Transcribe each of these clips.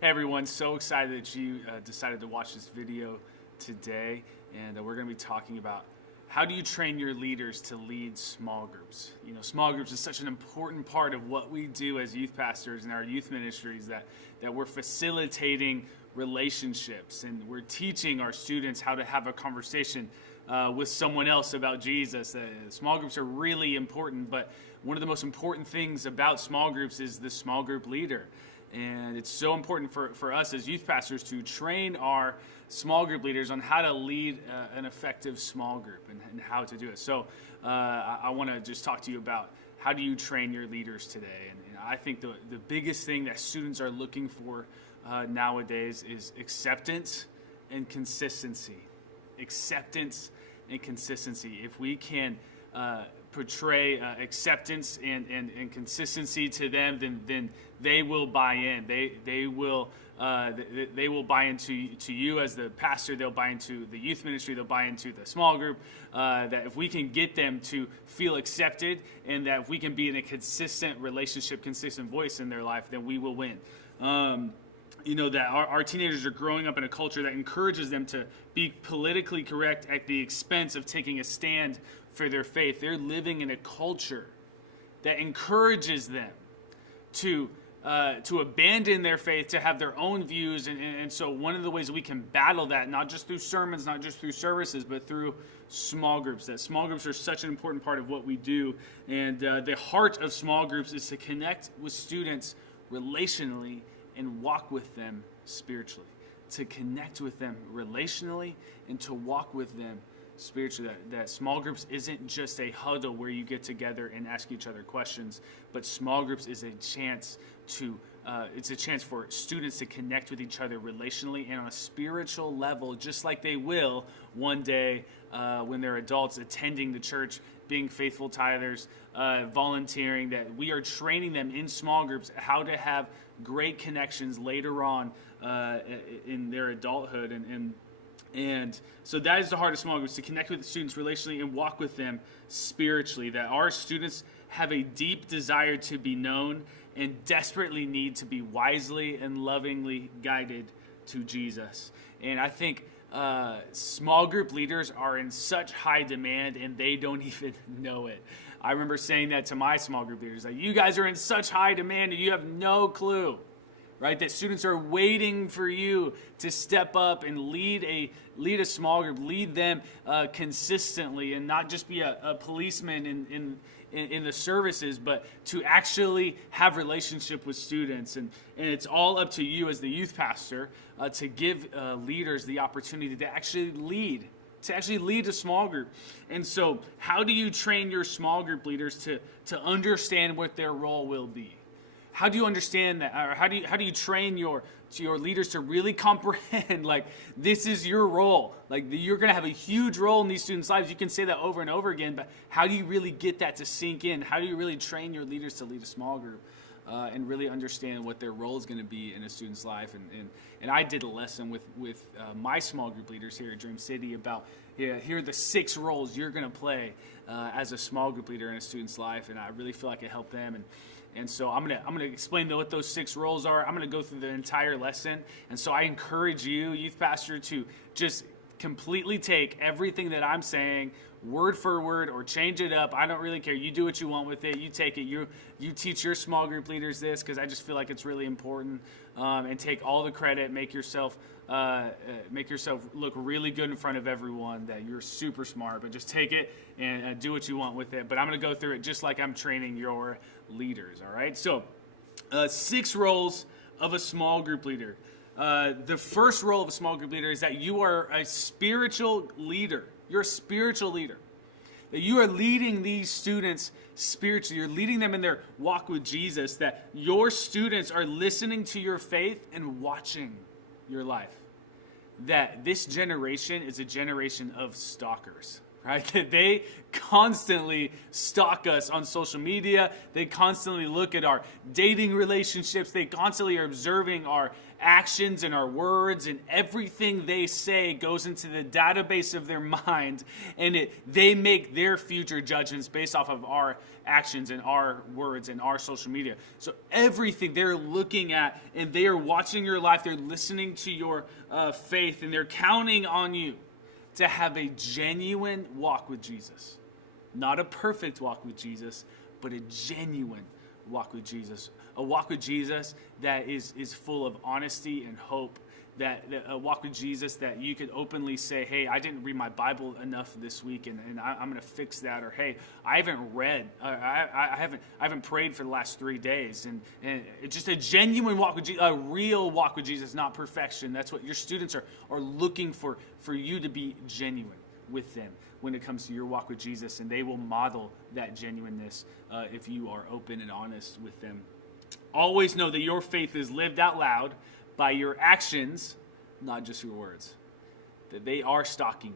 Hey everyone, so excited that you decided to watch this video today, and we're going to be talking about how do you train your leaders to lead small groups. You know, small groups is such an important part of what we do as youth pastors in our youth ministries, that we're facilitating relationships and we're teaching our students how to have a conversation with someone else about Jesus. Small groups are really important, but one of the most important things about small groups is the small group leader. And it's so important for us as youth pastors to train our small group leaders on how to lead an effective small group and how to do it. So I want to just talk to you about how do you train your leaders today. And I think the biggest thing that students are looking for nowadays is acceptance and consistency. Acceptance and consistency. If we can portray acceptance and consistency to them, then they will buy in. They will buy into you as the pastor. They'll buy into the youth ministry. They'll buy into the small group. That if we can get them to feel accepted, and that if we can be in a consistent relationship, consistent voice in their life, then we will win. You know, that our teenagers are growing up in a culture that encourages them to be politically correct at the expense of taking a stand for their faith. They're living in a culture that encourages them to abandon their faith, to have their own views. And so one of the ways we can battle that, not just through sermons, not just through services, but through small groups. That small groups are such an important part of what we do. And the heart of small groups is to connect with students relationally and walk with them spiritually. To connect with them relationally and to walk with them spiritually. That small groups isn't just a huddle where you get together and ask each other questions, but small groups is a chance for students to connect with each other relationally and on a spiritual level, just like they will one day when they're adults, attending the church, being faithful tithers, volunteering. That we are training them in small groups how to have great connections later on in their adulthood. And so that is the heart of small groups, to connect with the students relationally and walk with them spiritually. That our students have a deep desire to be known and desperately need to be wisely and lovingly guided to Jesus. And I think small group leaders are in such high demand and they don't even know it. I remember saying that to my small group leaders, like, you guys are in such high demand and you have no clue. Right, that students are waiting for you to step up and lead a small group, lead them consistently, and not just be a policeman in the services, but to actually have relationship with students. And it's all up to you as the youth pastor to give leaders the opportunity to actually lead a small group. And so, how do you train your small group leaders to understand what their role will be? How do you understand that? Or how do you train your leaders to really comprehend, like, this is your role? Like, you're going to have a huge role in these students' lives. You can say that over and over again, but how do you really get that to sink in? How do you really train your leaders to lead a small group and really understand what their role is going to be in a student's life? And I did a lesson with my small group leaders here at Dream City about, here are the 6 roles you're going to play as a small group leader in a student's life, and I really feel like it helped them. And so I'm gonna explain what those 6 roles are. I'm gonna go through the entire lesson. And so I encourage you, youth pastor, to just completely take everything that I'm saying word for word or change it up. I don't really care. You do what you want with it. You take it. You teach your small group leaders this, because I just feel like it's really important. And take all the credit. Make yourself look really good in front of everyone, that you're super smart. But just take it and do what you want with it. But I'm going to go through it just like I'm training your leaders. All right. So 6 roles of a small group leader. The first role of a small group leader is that you are a spiritual leader. You're a spiritual leader. That you are leading these students spiritually. You're leading them in their walk with Jesus. That your students are listening to your faith and watching your life. That this generation is a generation of stalkers. right? That they constantly stalk us on social media. They constantly look at our dating relationships. They constantly are observing our actions and our words, and everything they say goes into the database of their mind, and they make their future judgments based off of our actions and our words and our social media. So everything they're looking at, and they are watching your life, they're listening to your faith, and they're counting on you to have a genuine walk with Jesus. Not a perfect walk with Jesus, but a genuine walk with Jesus. A walk with Jesus that is full of honesty and hope. That a walk with Jesus that you could openly say, hey, I didn't read my Bible enough this week, and I'm going to fix that. Or, hey, I haven't read, I haven't prayed for the last 3 days. And it's just a genuine walk with Jesus, a real walk with Jesus, not perfection. That's what your students are looking for you to be genuine with them when it comes to your walk with Jesus. And they will model that genuineness if you are open and honest with them. Always know that your faith is lived out loud by your actions, not just your words. That they are stalking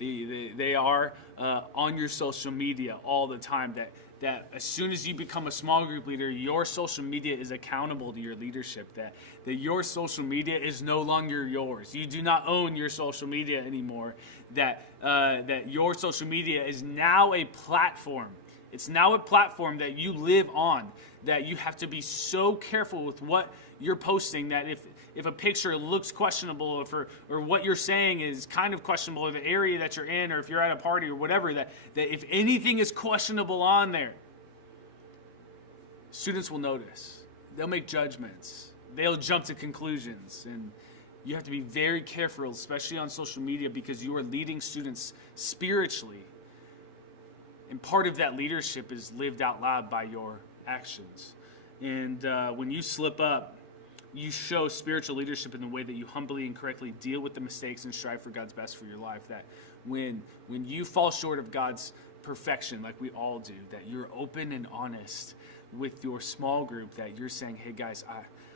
you. They are on your social media all the time. That as soon as you become a small group leader, your social media is accountable to your leadership. That your social media is no longer yours. You do not own your social media anymore. That your social media is now a platform. It's now a platform that you live on. That you have to be so careful with what you're posting, that if a picture looks questionable, or what you're saying is kind of questionable, or the area that you're in, or if you're at a party or whatever, that if anything is questionable on there, students will notice. They'll make judgments. They'll jump to conclusions. And you have to be very careful, especially on social media, because you are leading students spiritually. And part of that leadership is lived out loud by your actions. And when you slip up, you show spiritual leadership in the way that you humbly and correctly deal with the mistakes and strive for God's best for your life. That when you fall short of God's perfection, like we all do, that you're open and honest with your small group, that you're saying, hey guys,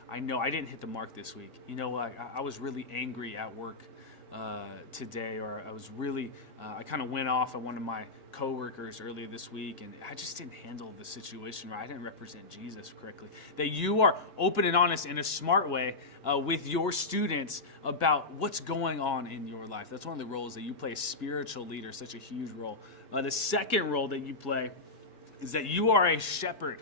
I know I didn't hit the mark this week. You know, I was really angry at work today, or I was really, I kind of went off on one of my coworkers earlier this week, and I just didn't handle the situation right. I didn't represent Jesus correctly. That you are open and honest in a smart way with your students about what's going on in your life. That's one of the roles that you play as spiritual leader, such a huge role. The second role that you play is that you are a shepherd.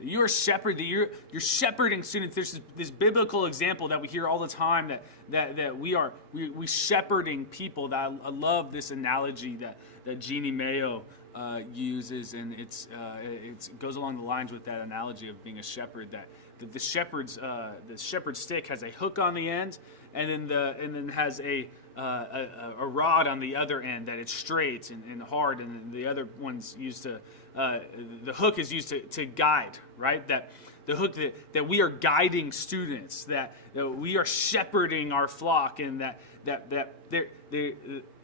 You're a shepherd, that you're shepherding students. There's this biblical example that we hear all the time that we shepherding people. That I love this analogy that Jeannie Mayo uses, and it goes along the lines with that analogy of being a shepherd. That the shepherd's stick has a hook on the end, and then has a rod on the other end, that it's straight and hard, and then the other one's used to the hook is used to guide, right? That the hook that we are guiding students, that we are shepherding our flock, and that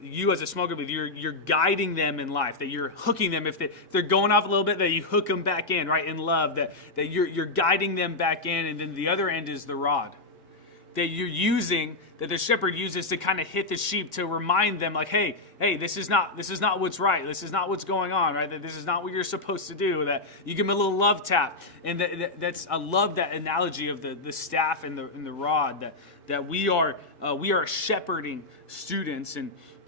you as a small group, you're guiding them in life, that you're hooking them. If they're going off a little bit, that you hook them back in, right, in love, that you're guiding them back in, and then the other end is the rod that you're using, that the shepherd uses to kind of hit the sheep, to remind them, like, hey, this is not what's right. This is not what's going on, right? That this is not what you're supposed to do. That you give them a little love tap, and I love that analogy of the staff and the rod. That we are shepherding students,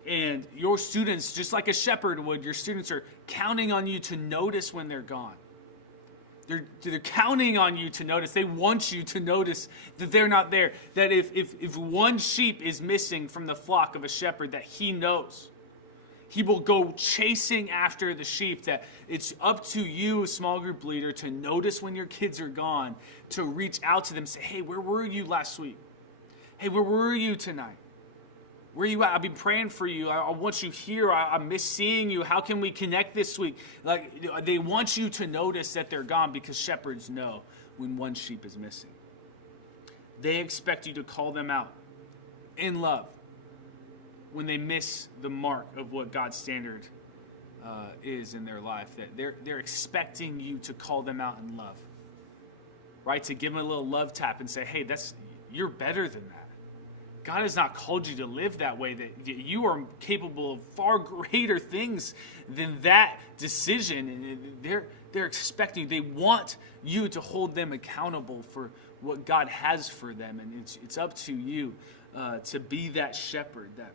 and your students, just like a shepherd would, your students are counting on you to notice when they're gone. They're counting on you to notice. They want you to notice that they're not there. That if one sheep is missing from the flock of a shepherd, that he knows. He will go chasing after the sheep. That it's up to you, small group leader, to notice when your kids are gone, to reach out to them, say, hey, where were you last week? Hey, where were you tonight? Where are you at? I've been praying for you. I want you here. I miss seeing you. How can we connect this week? Like, they want you to notice that they're gone, because shepherds know when one sheep is missing. They expect you to call them out in love when they miss the mark of what God's standard is in their life. That they're expecting you to call them out in love, right? To give them a little love tap and say, hey, you're better than that. God has not called you to live that way, that you are capable of far greater things than that decision. And they're expecting, they want you to hold them accountable for what God has for them. And it's up to you to be that shepherd. That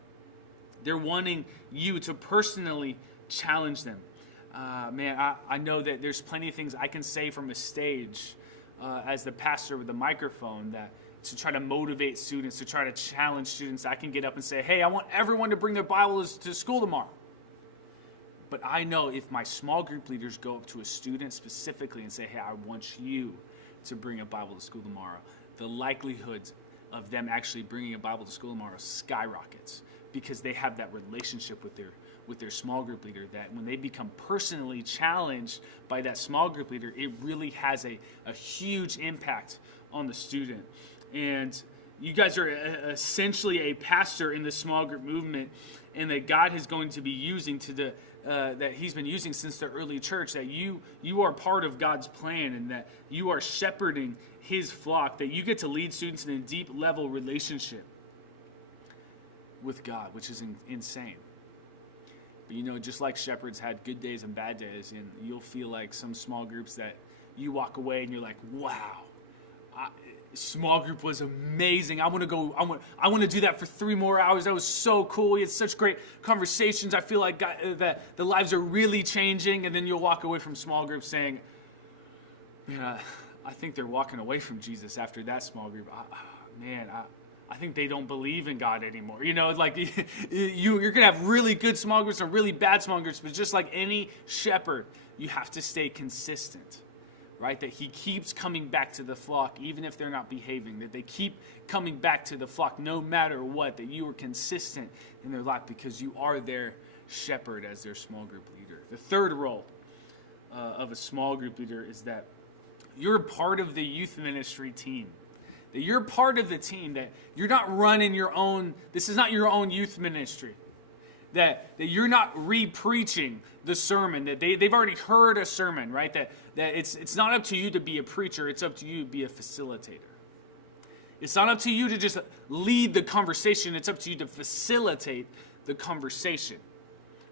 they're wanting you to personally challenge them. I know that there's plenty of things I can say from a stage as the pastor with the microphone that to try to motivate students, to try to challenge students. I can get up and say, hey, I want everyone to bring their Bibles to school tomorrow. But I know if my small group leaders go up to a student specifically and say, hey, I want you to bring a Bible to school tomorrow, the likelihood of them actually bringing a Bible to school tomorrow skyrockets, because they have that relationship with their small group leader, that when they become personally challenged by that small group leader, it really has a huge impact on the student. And you guys are essentially a pastor in the small group movement, and that God is going to be using that He's been using since the early church, that you are part of God's plan, and that you are shepherding His flock, that you get to lead students in a deep level relationship with God, which is insane. But just like shepherds had good days and bad days, and you'll feel like some small groups that you walk away and you're like, wow, small group was amazing. I want to do that for 3 more hours. That was so cool. We had such great conversations. I feel like that the lives are really changing. And then you'll walk away from small group saying, man, I think they're walking away from Jesus after that small group. I think they don't believe in God anymore. Like you're going to have really good small groups and really bad small groups, but just like any shepherd, you have to stay consistent, right? That he keeps coming back to the flock, even if they're not behaving, that they keep coming back to the flock no matter what, that you are consistent in their life because you are their shepherd as their small group leader. The third role of a small group leader is that you're part of the youth ministry team. That you're part of the team, that you're not running your own, this is not your own youth ministry. That you're not re-preaching the sermon, that they've already heard a sermon, right? That it's not up to you to be a preacher, it's up to you to be a facilitator. It's not up to you to just lead the conversation, it's up to you to facilitate the conversation,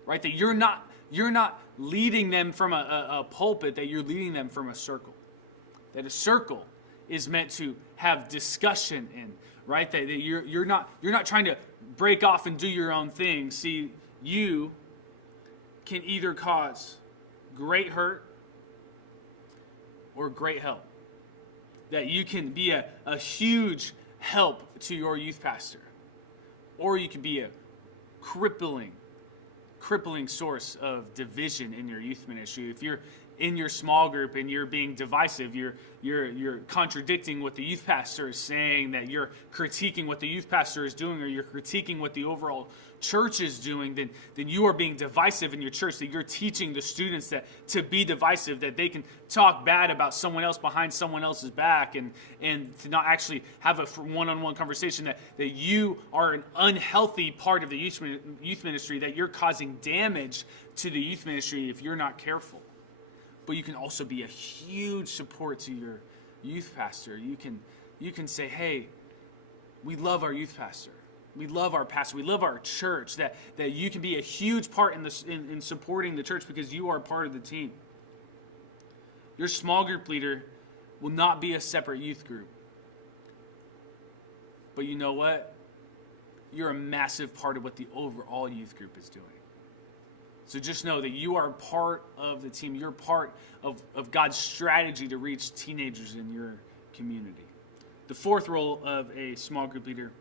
right? That you're not leading them from a pulpit, that you're leading them from a circle. That a circle is meant to have discussion in, right? That you're not trying to break off and do your own thing. See, you can either cause great hurt or great help. That you can be a huge help to your youth pastor, or you can be a crippling source of division in your youth ministry. If you're in your small group and you're being divisive, you're contradicting what the youth pastor is saying, that you're critiquing what the youth pastor is doing, or you're critiquing what the overall church is doing, then you are being divisive in your church, that you're teaching the students that to be divisive, that they can talk bad about someone else behind someone else's back, and to not actually have a one-on-one conversation, that you are an unhealthy part of the youth ministry, that you're causing damage to the youth ministry if you're not careful. But you can also be a huge support to your youth pastor. You can say, hey, we love our youth pastor. We love our pastor. We love our church. That you can be a huge part in supporting the church because you are part of the team. Your small group leader will not be a separate youth group. But you know what? You're a massive part of what the overall youth group is doing. So just know that you are part of the team. You're part of God's strategy to reach teenagers in your community. The fourth role of a small group leader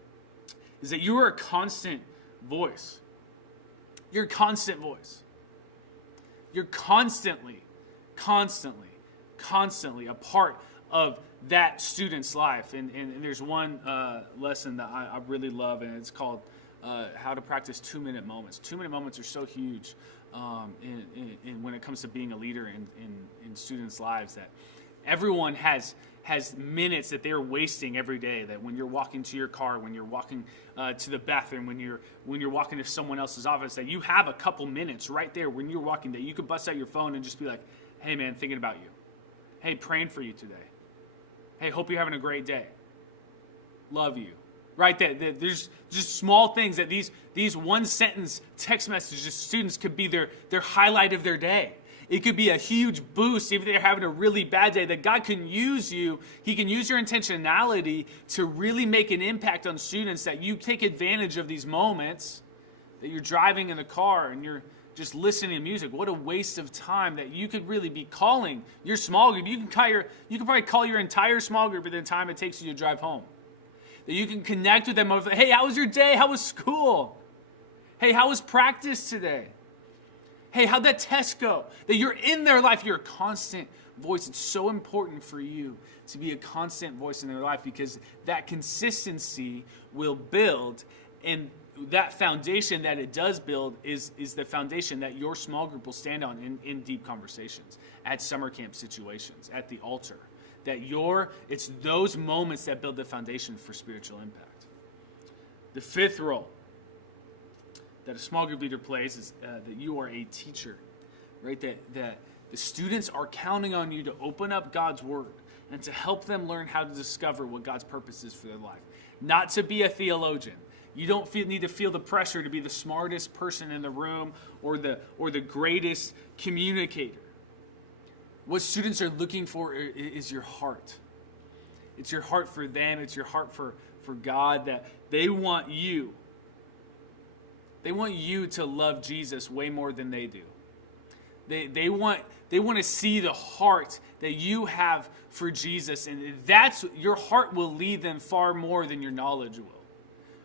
is that you are a constant voice. You're a constant voice. You're constantly a part of that student's life. And there's one lesson that I really love, and it's called how to practice 2-minute moments. 2-minute moments are so huge in when it comes to being a leader in students' lives, that everyone has minutes that they're wasting every day. That when you're walking to your car, when you're walking to the bathroom, when you're walking to someone else's office, that you have a couple minutes right there when you're walking, that you could bust out your phone and just be like, hey man, thinking about you. Hey, praying for you today. Hey, hope you're having a great day. Love you. right? That there's just small things that these one sentence text messages to students could be their highlight of their day. It could be a huge boost if they're having a really bad day, that God can use you. He can use your intentionality to really make an impact on students, that you take advantage of these moments, that you're driving in the car and you're just listening to music. What a waste of time that you could really be calling your small group. You can probably call your entire small group at the time it takes you to drive home. That you can connect with them over, hey, how was your day? How was school? Hey, how was practice today? Hey, how'd that test go? That you're in their life. You're a constant voice. It's so important for you to be a constant voice in their life, because that consistency will build, and that foundation that it does build is the foundation that your small group will stand on in deep conversations, at summer camp situations, at the altar. That it's those moments that build the foundation for spiritual impact. The fifth role that a small group leader plays is that you are a teacher, right? That the students are counting on you to open up God's word and to help them learn how to discover what God's purpose is for their life. Not to be a theologian. You don't need to feel the pressure to be the smartest person in the room or the greatest communicator. What students are looking for is your heart. It's your heart for them. It's your heart for God, that they want you. They want you to love Jesus way more than they do. They want to see the heart that you have for Jesus, and your heart will lead them far more than your knowledge will.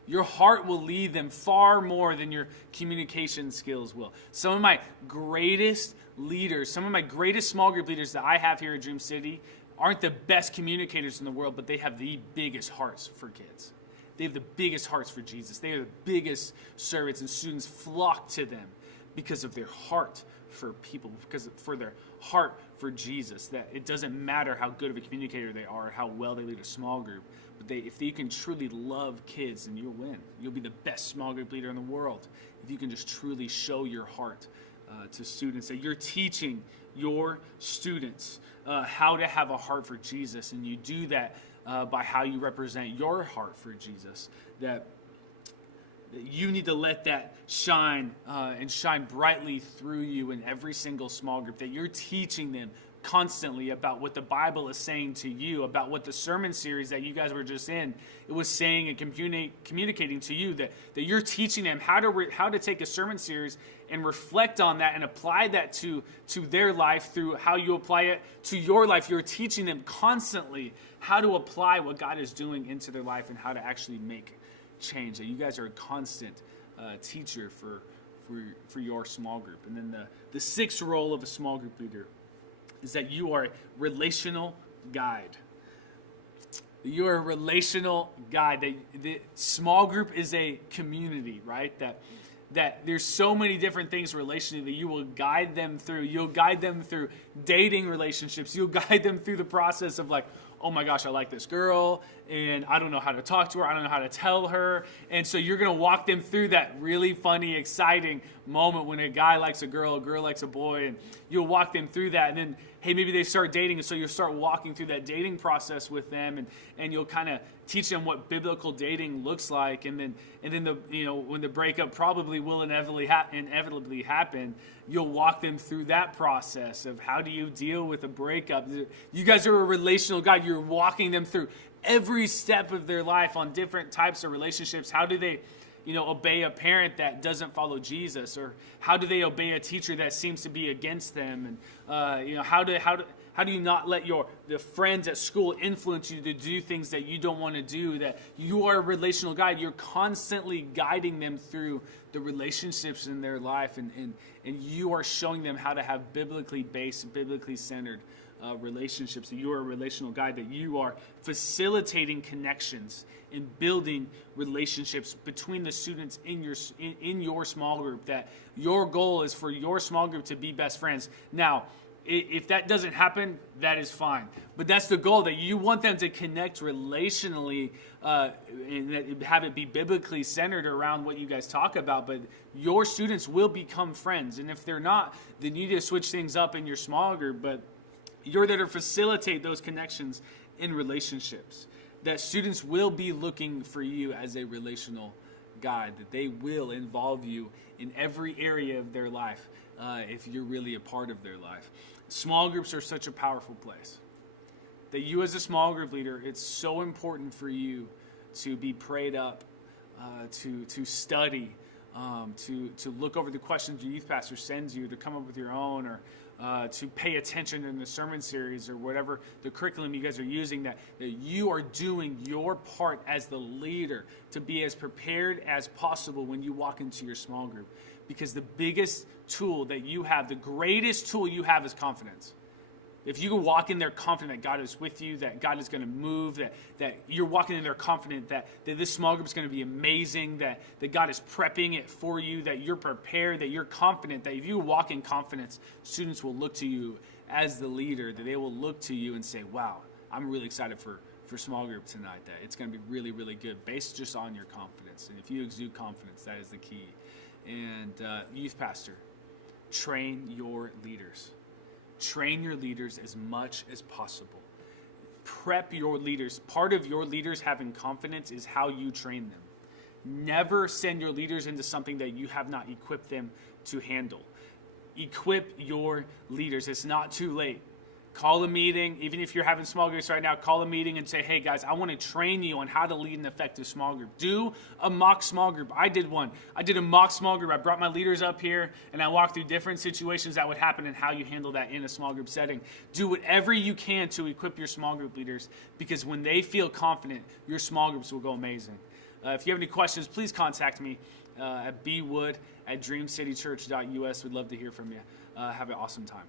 Your heart will lead them far more than your communication skills will. Some of my greatest leaders, some of my greatest small group leaders that I have here at Dream City aren't the best communicators in the world, but they have the biggest hearts for kids. They have the biggest hearts for Jesus. They are the biggest servants, and students flock to them because of their heart for people, because for their heart for Jesus. That it doesn't matter how good of a communicator they are, how well they lead a small group, but if they can truly love kids, then you'll win. You'll be the best small group leader in the world if you can just truly show your heart to students, that you're teaching your students how to have a heart for Jesus, and you do that by how you represent your heart for Jesus. That you need to let that shine and shine brightly through you in every single small group, that you're teaching them constantly about what the Bible is saying to you, about what the sermon series that you guys were just in, it was saying and communicating to you, that you're teaching them how to take a sermon series and reflect on that and apply that to their life through how you apply it to your life. You're teaching them constantly how to apply what God is doing into their life and how to actually make change. That you guys are a constant teacher for your small group. And then the sixth role of a small group leader is that you are a relational guide. You are a relational guide. The small group is a community, right? That there's so many different things relationally that you will guide them through. You'll guide them through dating relationships. You'll guide them through the process of, like, oh my gosh, I like this girl, and I don't know how to talk to her. I don't know how to tell her. And so you're going to walk them through that really funny, exciting moment when a guy likes a girl likes a boy, and you'll walk them through that. And then, hey, maybe they start dating, and so you'll start walking through that dating process with them, and you'll kind of teach them what biblical dating looks like. And then when the breakup probably will inevitably happen, you'll walk them through that process of how do you deal with a breakup. You guys are a relational guide. You're walking them through every step of their life on different types of relationships. How do they obey a parent that doesn't follow Jesus, or how do they obey a teacher that seems to be against them, and how do you not let the friends at school influence you to do things that you don't want to do? That you are a relational guide. You're constantly guiding them through the relationships in their life, and you are showing them how to have biblically based, biblically centered relationships. That you are a relational guide. That you are facilitating connections and building relationships between the students in your small group. That your goal is for your small group to be best friends. Now, if that doesn't happen, that is fine. But that's the goal, that you want them to connect relationally and have it be biblically centered around what you guys talk about. But your students will become friends. And if they're not, then you need to switch things up in your small group. But you're there to facilitate those connections in relationships. that students will be looking for you as a relational guide, that they will involve you in every area of their life if you're really a part of their life. Small groups are such a powerful place. That you as a small group leader, it's so important for you to be prayed up, to study, to look over the questions your youth pastor sends you, to come up with your own, or to pay attention in the sermon series or whatever the curriculum you guys are using, that you are doing your part as the leader to be as prepared as possible when you walk into your small group. Because the biggest tool that you have, the greatest tool you have, is confidence. If you can walk in there confident that God is with you, that God is going to move, that you're walking in there confident that this small group is going to be amazing, that God is prepping it for you, that you're prepared, that you're confident, that if you walk in confidence, students will look to you as the leader, that they will look to you and say, wow, I'm really excited for small group tonight, that it's going to be really, really good, based just on your confidence. And if you exude confidence, that is the key. And youth pastor, train your leaders. Train your leaders as much as possible. Prep your leaders. Part of your leaders having confidence is how you train them. Never send your leaders into something that you have not equipped them to handle. Equip your leaders. It's not too late. Call a meeting. Even if you're having small groups right now, call a meeting and say, hey guys, I want to train you on how to lead an effective small group. Do a mock small group. I did one. I did a mock small group. I brought my leaders up here and I walked through different situations that would happen and how you handle that in a small group setting. Do whatever you can to equip your small group leaders, because when they feel confident, your small groups will go amazing. If you have any questions, please contact me at bwood@dreamcitychurch.us. We'd love to hear from you. Have an awesome time.